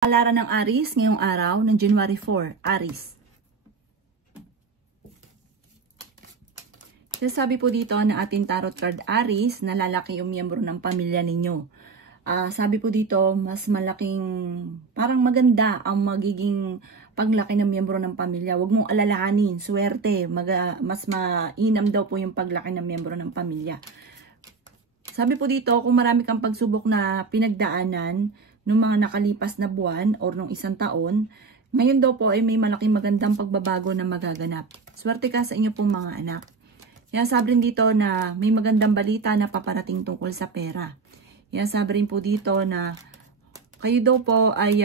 Kapalaran ng Aries ngayong araw ng January 4, Aries. Sabi po dito na ating tarot card Aries na lalaki yung miyembro ng pamilya ninyo. Sabi po dito, mas malaking, parang maganda ang magiging paglaki ng miyembro ng pamilya. Huwag mong alalahanin, swerte, mas mainam daw po yung paglaki ng miyembro ng pamilya. Sabi po dito, kung marami kang pagsubok na pinagdaanan nung mga nakalipas na buwan or nung isang taon, ngayon daw po ay may malaking magandang pagbabago na magaganap. Swerte ka sa inyo pong mga anak. Kaya sabi rin dito na may magandang balita na paparating tungkol sa pera. Kaya sabi rin po dito na kayo daw po ay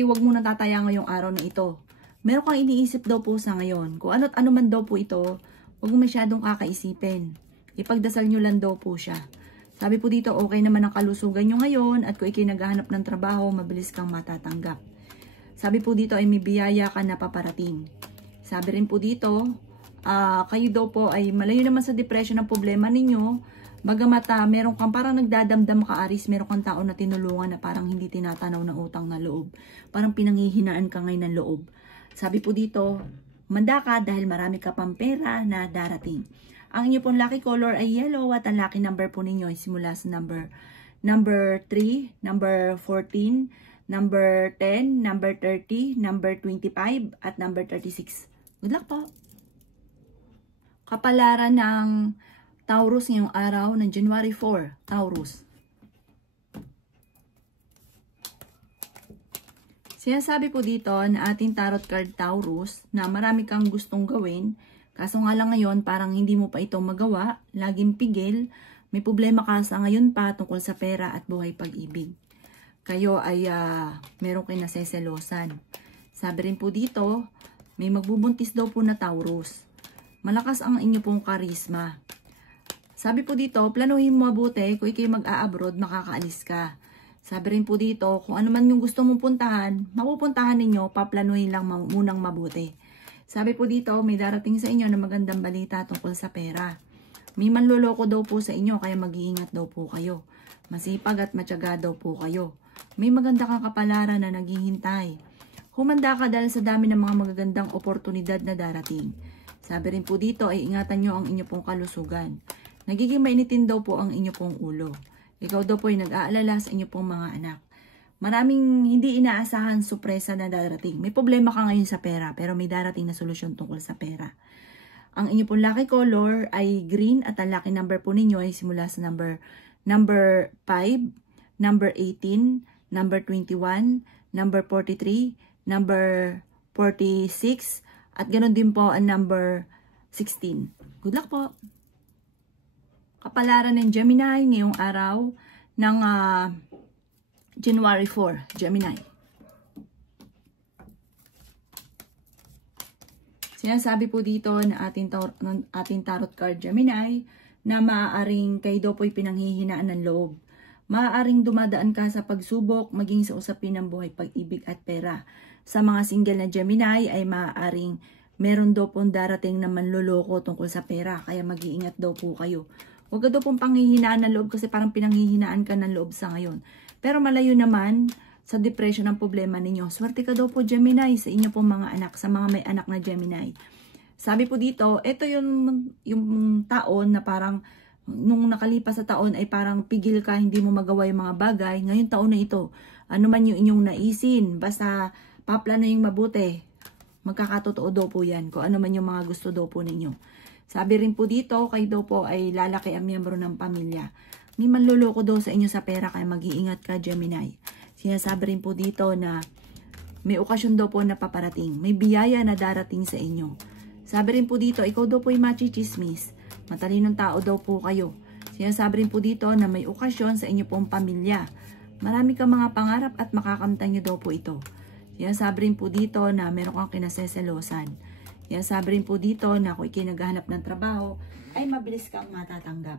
huwag muna tataya ngayong araw na ito. Meron kang iniisip daw po sa ngayon. Kung ano't ano man daw po ito, huwag mo masyadong kakaisipin. Ipagdasal nyo lang daw po siya. Sabi po dito, okay naman ang kalusugan nyo ngayon at kung ikay naghahanap ng trabaho, mabilis kang matatanggap. Sabi po dito ay may biyaya ka na paparating. Sabi rin po dito, kayo daw po ay malayo naman sa depression ng problema ninyo. Bagamat meron kang parang nagdadamdam ka Aries, meron kang tao na tinulungan na parang hindi tinatanaw ng utang na loob. Parang pinanghihinaan ka ngayon ng loob. Sabi po dito, manda ka dahil marami ka pang pera na darating. Ang inyo pong lucky color ay yellow at ang lucky number po ninyo ay simula sa number 3, number 14, number 10, number 30, number 25, at number 36. Good luck po! Kapalaran ng Taurus ngayong araw ng January 4, Taurus. Sinasabi po dito na ating tarot card Taurus na marami kang gustong gawin. Kaso nga lang ngayon, parang hindi mo pa ito magawa, laging pigil, may problema ka sa ngayon pa tungkol sa pera at buhay pag-ibig. Kayo ay meron kayo naseselosan. Sabi rin po dito, may magbubuntis daw po na Taurus. Malakas ang inyo pong karisma. Sabi po dito, planuhin mo mabuti, kung ikay mag-a-abroad, makakaalis ka. Sabi rin po dito, kung ano man yung gusto mong puntahan, mapupuntahan ninyo, paplanuhin lang munang mabuti. Sabi po dito, may darating sa inyo na magandang balita tungkol sa pera. May manloloko daw po sa inyo, kaya mag-iingat daw po kayo. Masipag at matyaga daw po kayo. May maganda kang kapalaran na naghihintay. Humanda ka dahil sa dami ng mga magagandang oportunidad na darating. Sabi rin po dito, ay ingatan nyo ang inyo pong kalusugan. Nagiging mainitin daw po ang inyo pong ulo. Ikaw daw po ay nag-aalala sa inyo pong mga anak. Maraming hindi inaasahan sorpresa na darating. May problema ka ngayon sa pera, pero may darating na solusyon tungkol sa pera. Ang inyo pong lucky color ay green at ang lucky number po ninyo ay simula sa number 5, number 18, number 21, number 43, number 46, at ganoon din po ang number 16. Good luck po! Kapalaran ng Gemini ngayong araw ng January 4, Gemini. Sinasabi po dito na ating tarot card Gemini na maaaring kayo daw po'y pinanghihinaan ng loob. Maaaring dumadaan ka sa pagsubok, maging sa usapin ng buhay, pag-ibig at pera. Sa mga single na Gemini ay maaaring meron daw pong darating na manloloko tungkol sa pera, kaya mag-iingat daw po kayo. Huwag ka daw pong panghihinaan ng loob kasi parang pinanghihinaan ka ng loob sa ngayon. Pero malayo naman sa depression ng problema ninyo. Swerte ka daw po Gemini sa inyo pong mga anak, sa mga may anak na Gemini. Sabi po dito, ito yung taon na parang nung nakalipas sa taon ay parang pigil ka, hindi mo magawa yung mga bagay. Ngayon taon na ito, ano man yung inyong naisin, basta paplano yung mabuti. Magkakatotoo daw po yan, kung ano man yung mga gusto daw po ninyo. Sabi rin po dito, kayo daw po ay lalaki ang miyembro ng pamilya. May manloloko daw sa inyo sa pera, kaya mag-iingat ka Gemini. Sinasabi rin po dito na may okasyon daw po na paparating. May biyaya na darating sa inyo. Sabi rin po dito, ikaw daw po ay machichismis. Matalinong tao daw po kayo. Sinasabi rin po dito na may okasyon sa inyo pong pamilya. Marami kang mga pangarap at makakamtan nyo daw po ito. Sinasabi rin po dito na meron kang kinaseselosan. Sinasabi rin po dito na kung ikay naghahanap ng trabaho, ay mabilis kang matatanggap.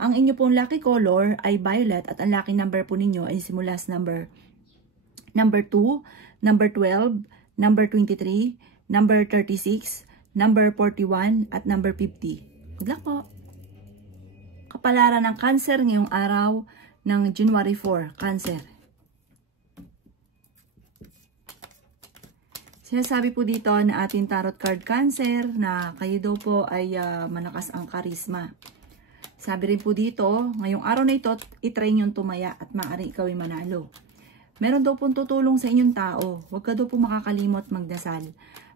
Ang inyo pong lucky color ay violet at ang lucky number po ninyo ay simula sa number 2, number 12, number 23, number 36, number 41, at number 50. Good luck po! Kapalaran ng Cancer ngayong araw ng January 4, Cancer. Sinasabi po dito na ating tarot card Cancer na kayo daw po ay malakas ang karisma. Sabi rin po dito, ngayong araw na ito, itry niyong tumaya at maaari ikaw ay manalo. Meron daw pong tutulong sa inyong tao. Huwag ka daw po makakalimot magdasal.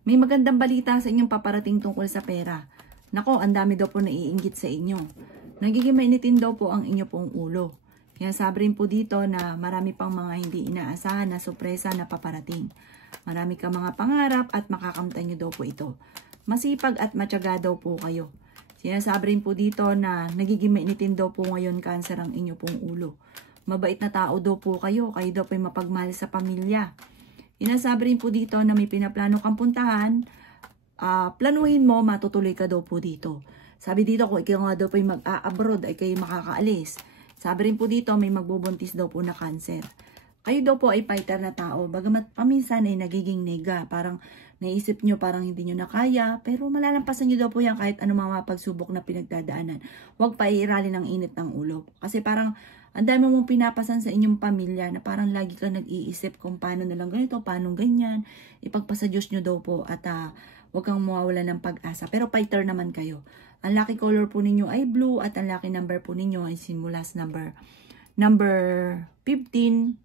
May magandang balita sa inyong paparating tungkol sa pera. Nako, ang dami daw po naiinggit sa inyo. Nagiging mainitin daw po ang inyo pong ulo. Kaya sabi rin po dito na marami pang mga hindi inaasahan na sorpresa na paparating. Marami kang mga pangarap at makakamtan nyo daw po ito. Masipag at matyaga daw po kayo. Sinasabi rin po dito na nagiging mainitin daw po ngayon Cancer ang inyo pong ulo. Mabait na tao daw po kayo. Kayo daw po ay mapagmahal sa pamilya. Sinasabi rin po dito na may pinaplano kang puntahan. Planuhin mo, matutuloy ka daw po dito. Sabi dito kung ikaw nga daw po ay mag-a-abroad ay kayo makakaalis. Sabi rin po dito may magbubuntis daw po na Cancer. Kayo daw po ay fighter na tao. Bagamat paminsan ay nagiging nega. Parang naisip nyo parang hindi nyo na kaya. Pero malalampasan nyo daw po yan kahit anong mga pagsubok na pinagdadaanan. Huwag pa iiralin ng init ng ulo. Kasi parang ang dami mong pinapasan sa inyong pamilya na parang lagi ka nag-iisip kung paano na lang ganito, paano ganyan. Ipagpasa Diyos nyo daw po at huwag kang mawawala ng pag-asa. Pero fighter naman kayo. Ang lucky color po ninyo ay blue at ang lucky number po ninyo ay simula sa number 15,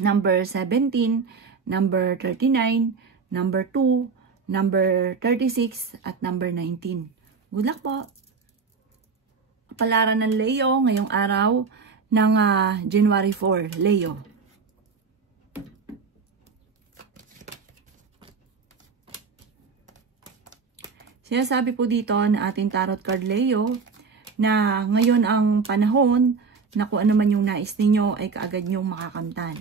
number 17, number 39, number 2, number 36, at number 19. Good luck po! Kapalaran ng Leo ngayong araw ng January 4, Leo. Sinasabi po dito na ating tarot card Leo na ngayon ang panahon na kung ano man yung nais ninyo ay kaagad nyong makakamtan.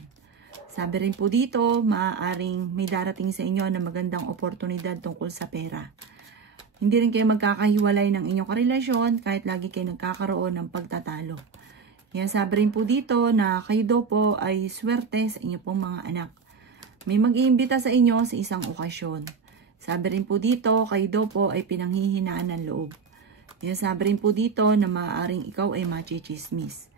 Sabi rin po dito, maaaring may darating sa inyo na magandang oportunidad tungkol sa pera. Hindi rin kayo magkakahiwalay ng inyong karelasyon kahit lagi kayo nagkakaroon ng pagtatalo. Kaya sabi rin po dito na kayo daw po ay swerte sa inyo pong mga anak. May mag-iimbita sa inyo sa isang okasyon. Sabi rin po dito, kayo daw po ay pinanghihinaan ng loob. Kaya sabi rin po dito na maaaring ikaw ay machichismis.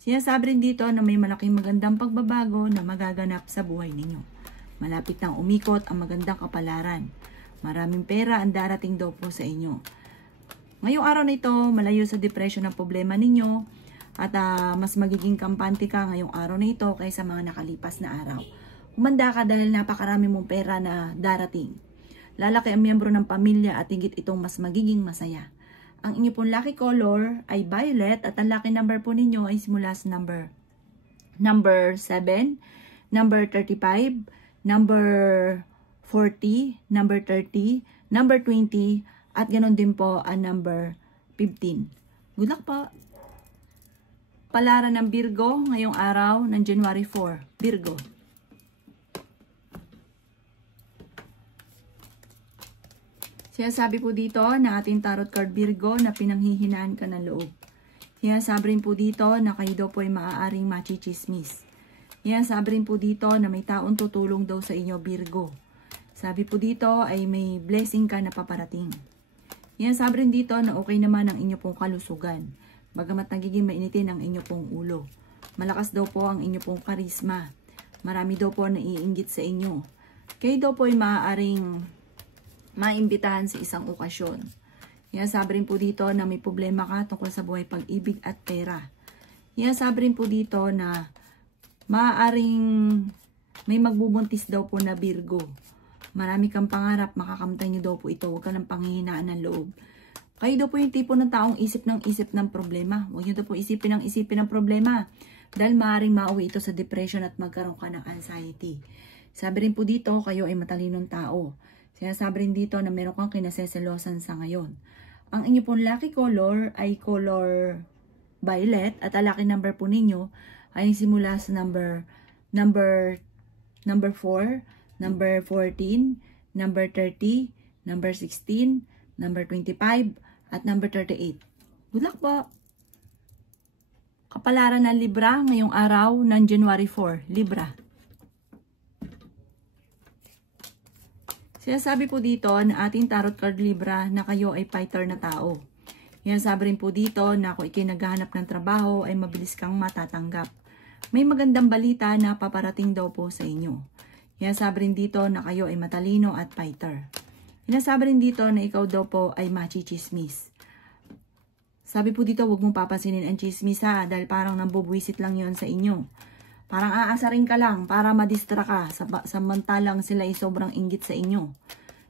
Sinasabi rin dito na may malaking magandang pagbabago na magaganap sa buhay ninyo. Malapit nang umikot ang magandang kapalaran. Maraming pera ang darating daw po sa inyo. Ngayong araw na ito, malayo sa depression ang problema ninyo at mas magiging kampante ka ngayong araw na ito kaysa mga nakalipas na araw. Humanda ka dahil napakarami mong pera na darating. Lalaki ang miyembro ng pamilya at higit itong mas magiging masaya. Ang inyo pong lucky color ay violet at ang lucky number po ninyo ay simula sa number 7, number 35, number 40, number 30, number 20, at ganoon din po ang number 15. Good luck po! Palaran ng Virgo ngayong araw ng January 4. Virgo. Sinasabi po dito na ating tarot card Virgo na pinanghihinaan ka ng loob. Sinasabi rin po dito na kayo daw po ay maaaring machichismis. Sinasabi rin po dito na may taong tutulong daw sa inyo Virgo. Sabi po dito ay may blessing ka na paparating. Sinasabi rin dito na okay naman ang inyo pong kalusugan. Bagamat nagiging mainitin ang inyo pong ulo. Malakas daw po ang inyo pong karisma. Marami daw po naiinggit sa inyo. Kayo daw po ay maaaring maimbitahan sa isang okasyon. Sabi rin po dito na may problema ka tungkol sa buhay pag-ibig at pera. Sabi rin po dito na maaaring may magbubuntis daw po na Virgo. Marami kang pangarap, makakamtan nyo daw po ito. Huwag ka ng panghihinaan ng loob. Kayo daw po yung tipo ng taong isip ng problema. Huwag nyo daw po isipin ng problema. Dahil maaaring mauwi ito sa depression at magkaroon ka ng anxiety. Sabi rin po dito, kayo ay matalinong tao. Sinasabi rin dito na meron kang kinaseselosan sa ngayon. Ang inyo pong lucky color ay color violet at ang lucky number po ninyo ay simula sa number 4, number 14, number 30, number 16, number 25, at number 38. Good luck po! Kapalaran ng Libra ngayong araw ng January 4. Libra. Sinasabi po dito na ating tarot card Libra na kayo ay fighter na tao. Yan, sabi rin po dito na kung ikay naghahanap ng trabaho ay mabilis kang matatanggap. May magandang balita na paparating daw po sa inyo. Yan, sabi rin dito na kayo ay matalino at fighter. Sinasabi rin dito na ikaw daw po ay machichismis. Sabi po dito, huwag mong papasinin ang chismis ha, dahil parang nambubwisit lang yon sa inyo. Parang aasarin ka lang para madistra ka, samantalang sila ay sobrang inggit sa inyo.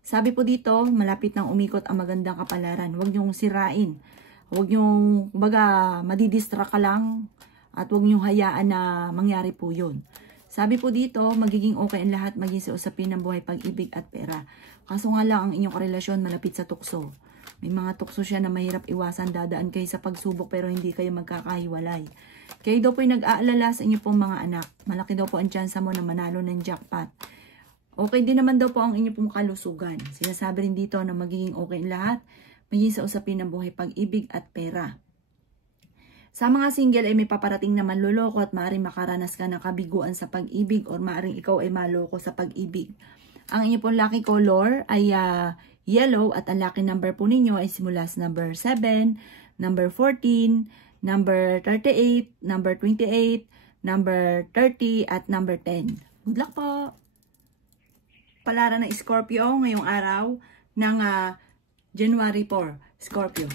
Sabi po dito, malapit nang umikot ang magandang kapalaran. Huwag niyong sirain. Huwag niyong, baga, madidistra ka lang at huwag niyong hayaan na mangyari po yun. Sabi po dito, magiging okay ang lahat maging sa usapin ng buhay, pag-ibig at pera. Kaso nga lang, ang inyong karelasyon malapit sa tukso. May mga tukso siya na mahirap iwasan, dadaan kayo sa pagsubok pero hindi kayo magkakahiwalay. Kayo daw po ay nag-aalala sa inyo pong mga anak. Malaki daw po ang tsansa mo na manalo ng jackpot. Okay din naman daw po ang inyo pong kalusugan. Sinasabi rin dito na magiging okay lahat, magiging sa usapin ng buhay, pag-ibig at pera. Sa mga single ay may paparating na manloloko at maaaring makaranas ka ng kabiguan sa pag-ibig or maaaring ikaw ay maloko sa pag-ibig. Ang inyo pong lucky color ay yellow at ang lucky number po ninyo ay simula sa number 7, number 14, number 38, number 28, number 30 at number 10. Good luck po! Palaran ng Scorpio ngayong araw ng January 4. Scorpio.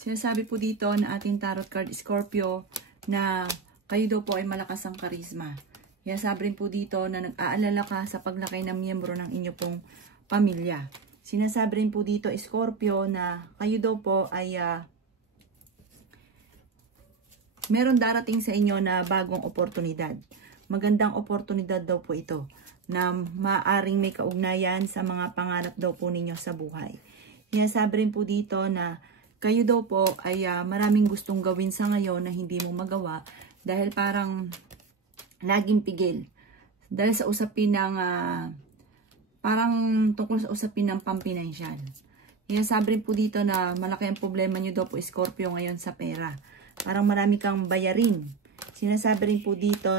Sinasabi po dito na ating tarot card Scorpio na kayo daw po ay malakas ang karisma. Kaya sabi rin po dito na nag-aalala ka sa paglaki ng miyembro ng inyo pong pamilya. Sinasabi rin po dito Scorpio na kayo daw po ay meron darating sa inyo na bagong oportunidad. Magandang oportunidad daw po ito na maaring may kaugnayan sa mga pangarap daw po ninyo sa buhay. Kaya sabi rin po dito na kayo daw po ay maraming gustong gawin sa ngayon na hindi mo magawa dahil parang laging pigil. Dahil sa usapin ng parang tungkol sa usapin ng pampinansyal. Kaya sabi rin po dito na malaki ang problema nyo daw po Scorpio ngayon sa pera. Parang marami kang bayarin. Sinasabi rin po dito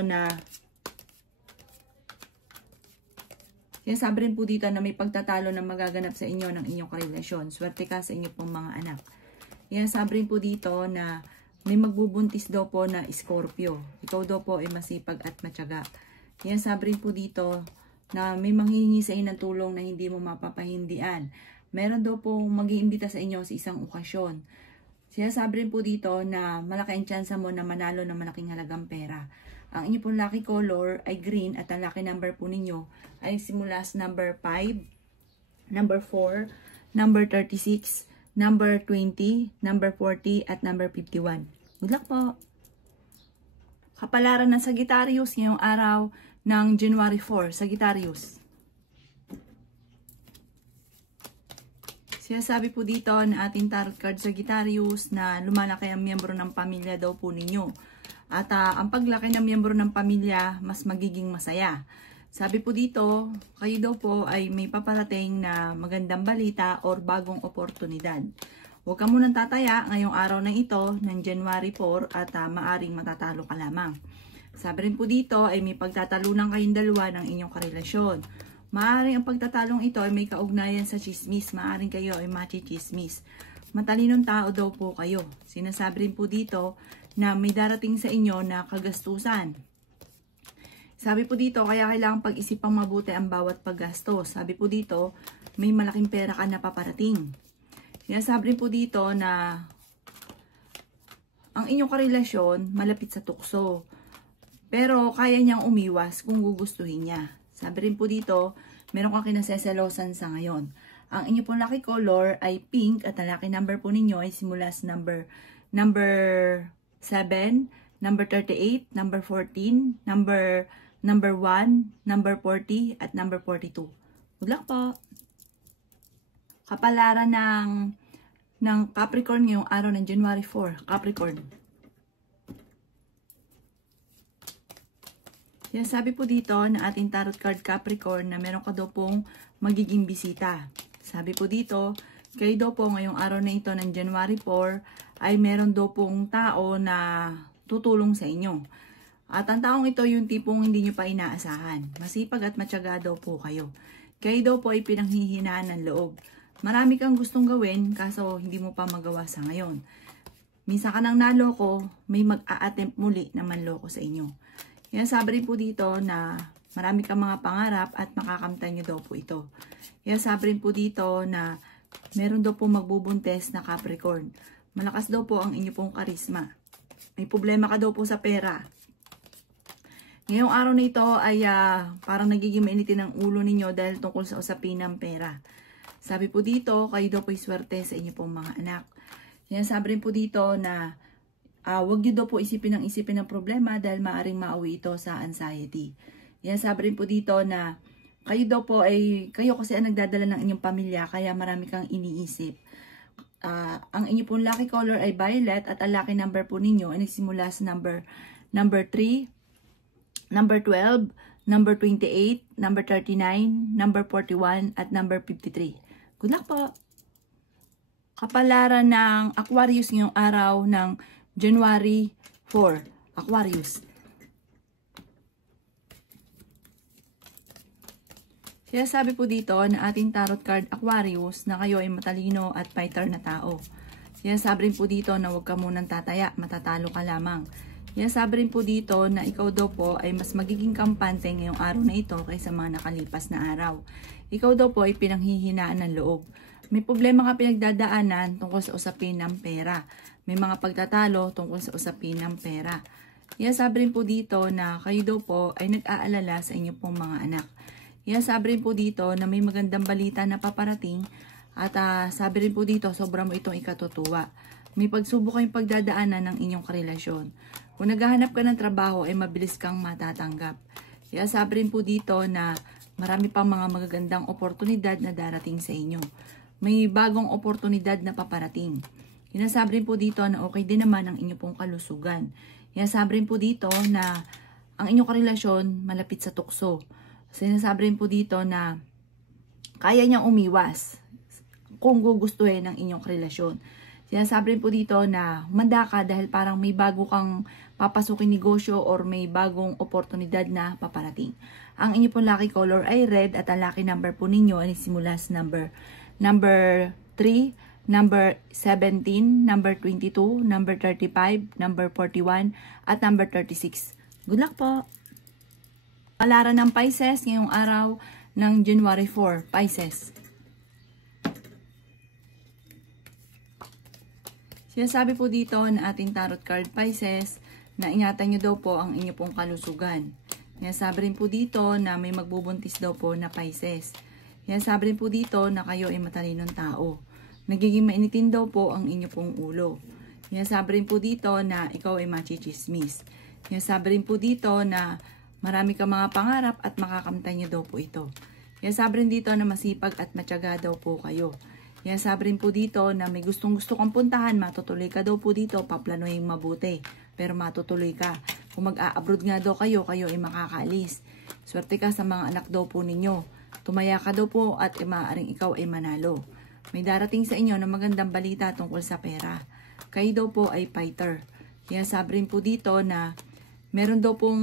na may pagtatalo na magaganap sa inyo ng inyong karelasyon. Swerte ka sa inyo pong mga anak. Kaya sabi rin po dito na may magbubuntis daw po na Scorpio. Ikaw daw po ay masipag at matyaga. Kaya sabi rin po dito na may manghihingi sa inyo ng tulong na hindi mo mapapahindian. Meron daw po mag-iimbita sa inyo sa isang okasyon. Sinasabi rin po dito na malaki ang tsansa mo na manalo ng malaking halagang pera. Ang inyo pong lucky color ay green at ang lucky number po ninyo ay simula sa number 5, number 4, number 36, number 20, number 40 at number 51. Good luck po! Kapalaran ng Sagittarius ngayong araw ng January 4. Sagittarius. Sinasabi po dito na ating tarot card Sagittarius na lumalaki ang miyembro ng pamilya daw po ninyo. At ang paglaki ng miyembro ng pamilya mas magiging masaya. Sabi po dito, kayo daw po ay may paparating na magandang balita or bagong oportunidad. Huwag ka munang tataya ngayong araw na ito ng January 4 at maaring matatalo ka lamang. Sabi rin po dito ay may pagtatalunan kayong dalawa ng inyong karelasyon. Maaring ang pagtatalong ito ay may kaugnayan sa chismis. Maaring kayo ay machichismis. Matalinong tao daw po kayo. Sinasabi rin po dito na may darating sa inyo na kagastusan. Sabi po dito, kaya kailangang pag-isipang mabuti ang bawat paggastos. Sabi po dito, may malaking pera ka na paparating. Sinasabi rin po dito na ang inyong karelasyon malapit sa tukso. Pero kaya niyang umiwas kung gugustuhin niya. Sabi rin po dito, meron kang kinaseselosan sa ngayon. Ang inyo pong lucky color ay pink at ang lucky number po ninyo ay simula sa number 7, number 38, number 14, number 1, number 40, at number 42. Good luck po! Kapalaran ng Capricorn ngayong araw ng January 4. Capricorn. Yan, sabi po dito na ating tarot card Capricorn na meron ka daw pong magiging bisita. Sabi po dito, kayo daw po ngayong araw na ito ng January 4 ay meron daw pong tao na tutulong sa inyo. At ang taong ito yung tipong hindi nyo pa inaasahan. Masipag at matyaga daw po kayo. Kayo daw po ay pinanghihinaan ng loob. Marami kang gustong gawin, kaso hindi mo pa magawa sa ngayon. Minsan ka nang naloko, may mag-a-attempt muli na manloko sa inyo. Yan, sabi rin po dito na marami kang mga pangarap at makakamtan nyo daw po ito. Yan, sabi rin po dito na meron daw po magbubuntes na Capricorn. Malakas daw po ang inyo pong karisma. May problema ka daw po sa pera. Ngayong araw na ito ay parang nagiging mainitin ang ulo ninyo dahil tungkol sa usapin ng pera. Sabi po dito, kayo daw po'y swerte sa inyo pong mga anak. Yan, sabi rin po dito na huwag nyo daw po isipin ng problema dahil maaaring maawi ito sa anxiety. Yan, sabi rin po dito na kayo daw po ay, kayo kasi ang nagdadala ng inyong pamilya kaya marami kang iniisip. Ang inyo pong lucky color ay violet at ang lucky number po ninyo ay nagsimula sa number 3, number 12, number 28, number 39, number 41, at number 53. Good luck po! Kapalaran ng Aquarius ngayong araw ng January 4. Aquarius. Kaya sabi po dito na ating tarot card Aquarius na kayo ay matalino at fighter na tao. Kaya sabi rin po dito na huwag ka munang tataya, matatalo ka lamang. Kaya sabi rin po dito na ikaw daw po ay mas magiging kampante ngayong araw na ito kaysa mga nakalipas na araw. Ikaw daw po ay pinanghihinaan ng loob. May problema ka pinagdadaanan tungkol sa usapin ng pera. May mga pagtatalo tungkol sa usapin ng pera. Kaya sabi rin po dito na kayo daw po ay nag-aalala sa inyo pong mga anak. Kaya sabi rin po dito na may magandang balita na paparating at sabi rin po dito sobra mo itong ikatutuwa. May pagsubok kayong pagdadaanan ng inyong karelasyon. Kung naghahanap ka ng trabaho ay mabilis kang matatanggap. Kaya sabi rin po dito na marami pang mga magagandang oportunidad na darating sa inyo. May bagong oportunidad na paparating. Sinasabi rin po dito na okay din naman ang inyong pong kalusugan. Sinasabi rin po dito na ang inyong karelasyon malapit sa tukso. Sinasabi rin po dito na kaya niyang umiwas kung gugustuhin ng inyong relasyon. Sinasabi rin po dito na manda ka dahil parang may bago kang papasukin negosyo or may bagong oportunidad na paparating. Ang inyo pong lucky color ay red at ang lucky number po ninyo ay simula sa number 3, number 17, number 22, number 35, number 41, at number 36. Good luck po! Palaran ng Pisces ngayong araw ng January 4, Pisces. Sinasabi po dito na ating tarot card Pisces na ingatan nyo daw po ang inyo pong kalusugan. Sinasabi rin po dito na may magbubuntis daw po na Pisces. Sinasabi rin po dito na kayo ay matalinong tao. Nagiging mainitin daw po ang inyo pong ulo. Sinasabi rin po dito na ikaw ay machichismis. Sinasabi rin po dito na marami kang mga pangarap at makakamtan nyo daw po ito. Sinasabi rin dito na masipag at matyaga daw po kayo. Sinasabi rin po dito na may gustong-gusto kang puntahan, matutuloy ka daw po dito, paplanuhin mabuti. Pero matutuloy ka. Kung mag-a-abroad nga daw kayo, kayo ay makakaalis. Swerte ka sa mga anak daw po ninyo. Tumaya ka daw po at maaaring ikaw ay manalo. May darating sa inyo na magandang balita tungkol sa pera. Kayo daw po ay fighter. Sinasabi rin po dito na meron daw pong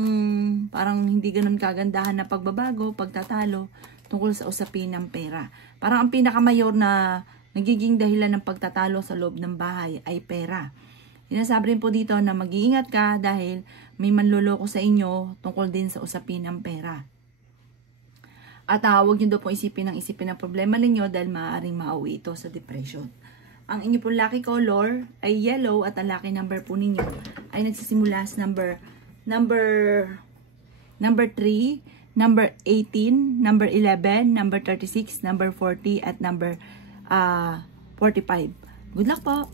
parang hindi ganun kagandahan na pagbabago, pagtatalo tungkol sa usapin ng pera. Parang ang pinakamayor na nagiging dahilan ng pagtatalo sa loob ng bahay ay pera. Sinasabi rin po dito na mag-iingat ka dahil may manloloko sa inyo tungkol din sa usapin ng pera. At huwag nyo daw po isipin ng problema ninyo dahil maaaring mauwi ito sa depression. Ang inyo po lucky color ay yellow at ang lucky number po ninyo ay nagsisimula sa number 3, number 18, number 11, number 36, number 40, at number 45. Good luck po!